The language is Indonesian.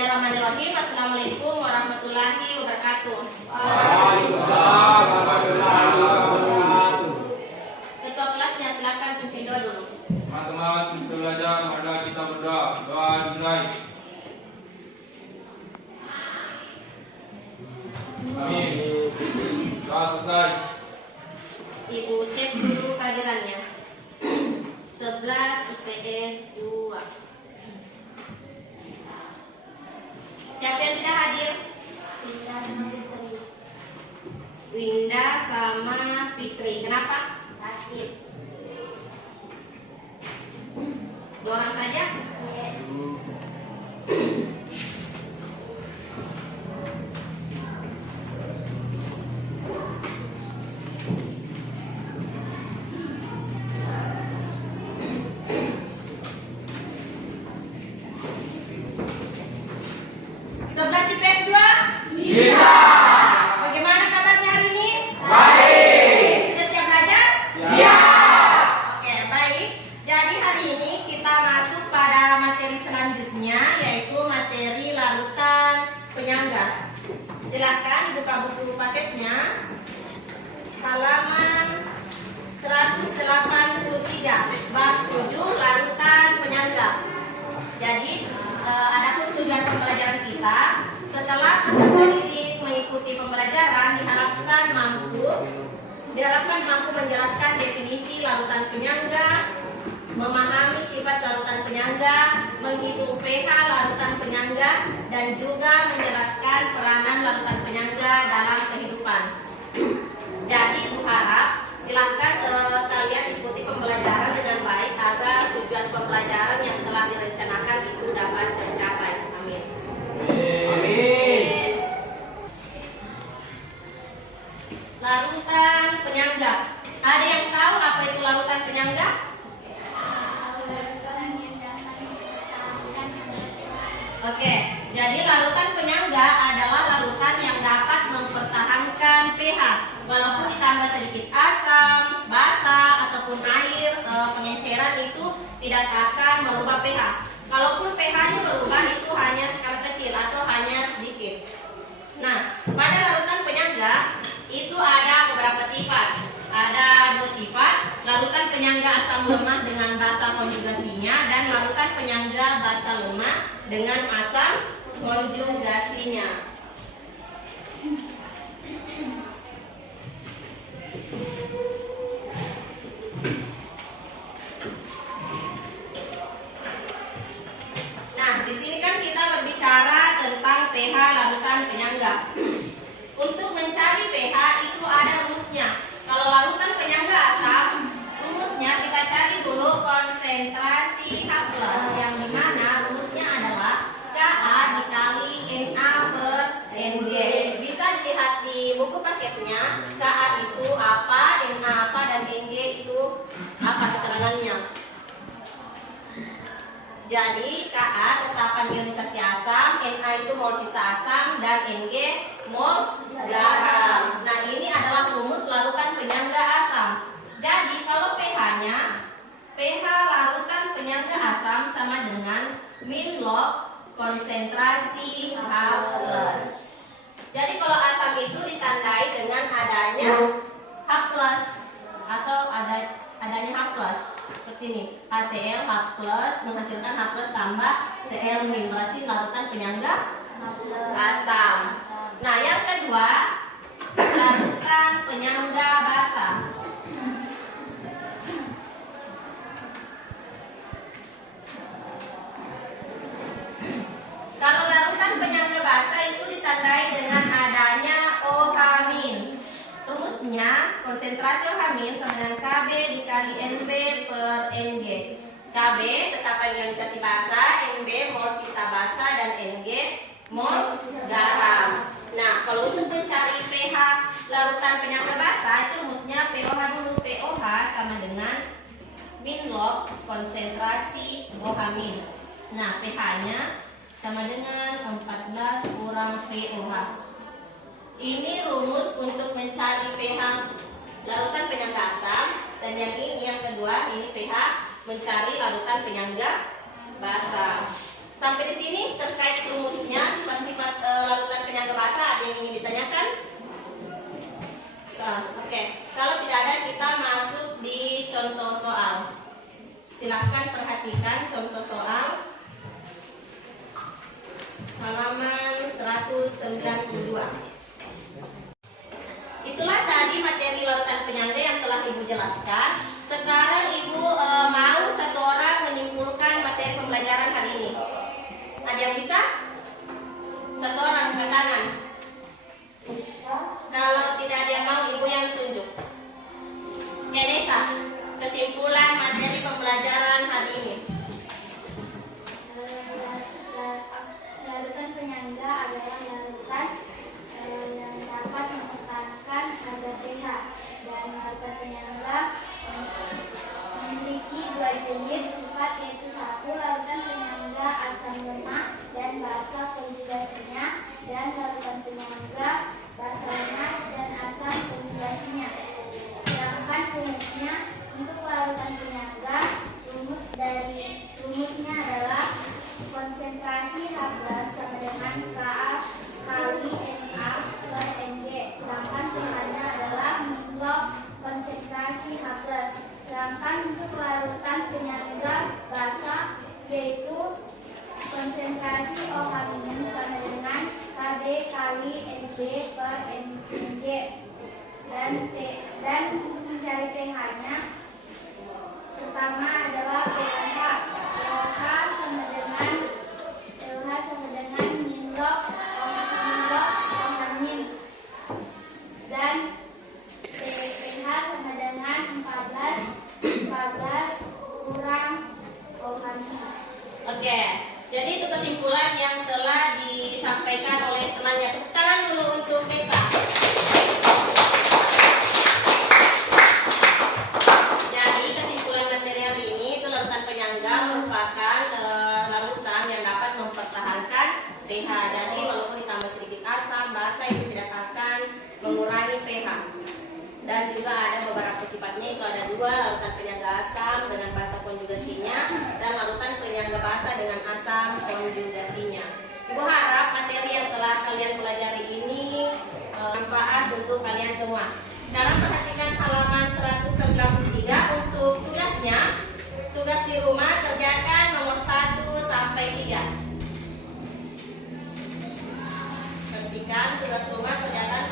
Bismillahirrahmanirrahim. Assalamualaikum warahmatullahi wabarakatuh. Waalaikumsalam warahmatullahi wabarakatuh. Ketua kelasnya silakan pimpin doa dulu. Teman-teman sebelum belajar, mari kita berdoa. Doa dimulai. Amin. Doa selesai. Ibu cek dulu kehadirannya. 11 IPS 2. Siapa yang tidak hadir? Winda sama Fitri. Kenapa? Sakit. 2 orang saja? Silakan buka buku paketnya halaman 183 bab 7 larutan penyangga. Jadi adapun tujuan pembelajaran kita setelah peserta didik mengikuti pembelajaran diharapkan mampu menjelaskan definisi larutan penyangga, memahami sifat larutan penyangga, menghitung pH larutan penyangga, dan juga menjelaskan peranan larutan penyangga dalam kehidupan. Jadi Ibu harap silakan kalian ikuti pembelajaran dengan baik agar tujuan pembelajaran yang telah direncanakan itu dapat tercapai. Amin. Amin. Larutan penyangga. Ada yang tahu apa itu larutan penyangga? Oke, jadi larutan penyangga adalah larutan yang dapat mempertahankan pH walaupun ditambah sedikit asam, basa, ataupun air. Pengenceran itu tidak akan merubah pH. Kalaupun pH-nya berubah itu hanya skala kecil atau hanya sedikit. Nah, pada larutan penyangga itu ada beberapa sifat. Ada 2 sifat, larutan penyangga asam lemah dengan basa konjugasinya dan larutan penyangga basa lemah dengan asam konjugasinya. Nah, di sini kan kita berbicara tentang pH larutan penyangga. Untuk mencari pH itu ada rumusnya. Kalau larutan penyangga asam, rumusnya kita cari dulu konsentrasi H+, yang dimana rumusnya adalah Ka dikali Na per Ng. Bisa dilihat di buku paketnya, Ka itu apa, Na apa, dan Ng itu apa keterangannya. Jadi Ka tetapan ionisasi asam, Na itu mol sisa asam, dan Ng mol garam. Nah, ini adalah rumus larutan penyangga asam. Jadi kalau pH-nya, pH larutan penyangga asam sama dengan min log konsentrasi H+. Jadi kalau asam itu ditandai dengan adanya H+ atau adanya H+. Seperti ini, HCl H+ menghasilkan H+ tambah Cl min, berarti larutan penyangga asam. Nah, yang kedua, larutan penyangga basa. Kalau larutan penyangga basa itu ditandai dengan adanya OH-. Rumusnya konsentrasi OH- sama dengan Kb dikali Nb per Ng. Kb tetapan ionisasi basa, Nb mol sisa basa, dan Ng mol garam. Nah, kalau untuk mencari pH larutan penyangga basa itu rumusnya pOH dulu. pOH sama dengan min log konsentrasi OH-. Nah, pH-nya sama dengan 14 kurang pOH. Ini rumus untuk mencari pH larutan penyangga asam, dan yang ini yang kedua, ini pH mencari larutan penyangga basa. Sampai di sini terkait rumusnya Silahkan perhatikan contoh soal halaman 192. Itulah tadi materi lautan penyangga yang telah Ibu jelaskan. Sekarang Ibu mau satu orang menyimpulkan materi pembelajaran hari ini. Ada yang bisa? Satu orang angkat tangan. Kalau tidak ada yang mau, Ibu yang tunjuk. Ya, Nesa, kesimpulan materi pembelajaran hari ini. Larutan penyangga adalah larutan yang dapat mempertahankan harga pH, dan larutan penyangga memiliki dua jenis sifat, yaitu satu, larutan penyangga asam lemak dan basa konjugasinya, dan larutan penyangga basa lemak dan asam konjugasinya. Sedangkan rumusnya untuk larutan penyangga, rumusnya adalah konsentrasi H+ sama dengan Ka kali Na per Mg, sedangkan pH-nya adalah log konsentrasi H+. Sedangkan untuk larutan penyangga basa, yaitu konsentrasi OH- sama dengan Kb kali Mg per Mg, dan untuk mencari pH-nya, pertama adalah pH. pH sama dengan min log OH-, dan pH sama dengan 14 kurang OH-. Oke, jadi itu kesimpulan yang telah disampaikan oleh temannya. Tepuk tangan dulu untuk Nesa. Jadi kesimpulan materi hari ini itu larutan penyangga merupakan larutan yang dapat mempertahankan pH. Jadi walaupun ditambah sedikit asam, basa itu tidak akan mengurangi pH. Dan juga ada beberapa sifatnya, itu ada dua, larutan penyangga asam dengan basa konjugasinya, dan larutan penyangga basa dengan asam konjugasinya. Ibu harap materi yang telah kalian pelajari ini manfaat untuk kalian semua. Sekarang perhatikan halaman 193 untuk tugasnya. Tugas di rumah kerjakan nomor 1 sampai 3. Perhatikan tugas rumah kerjakan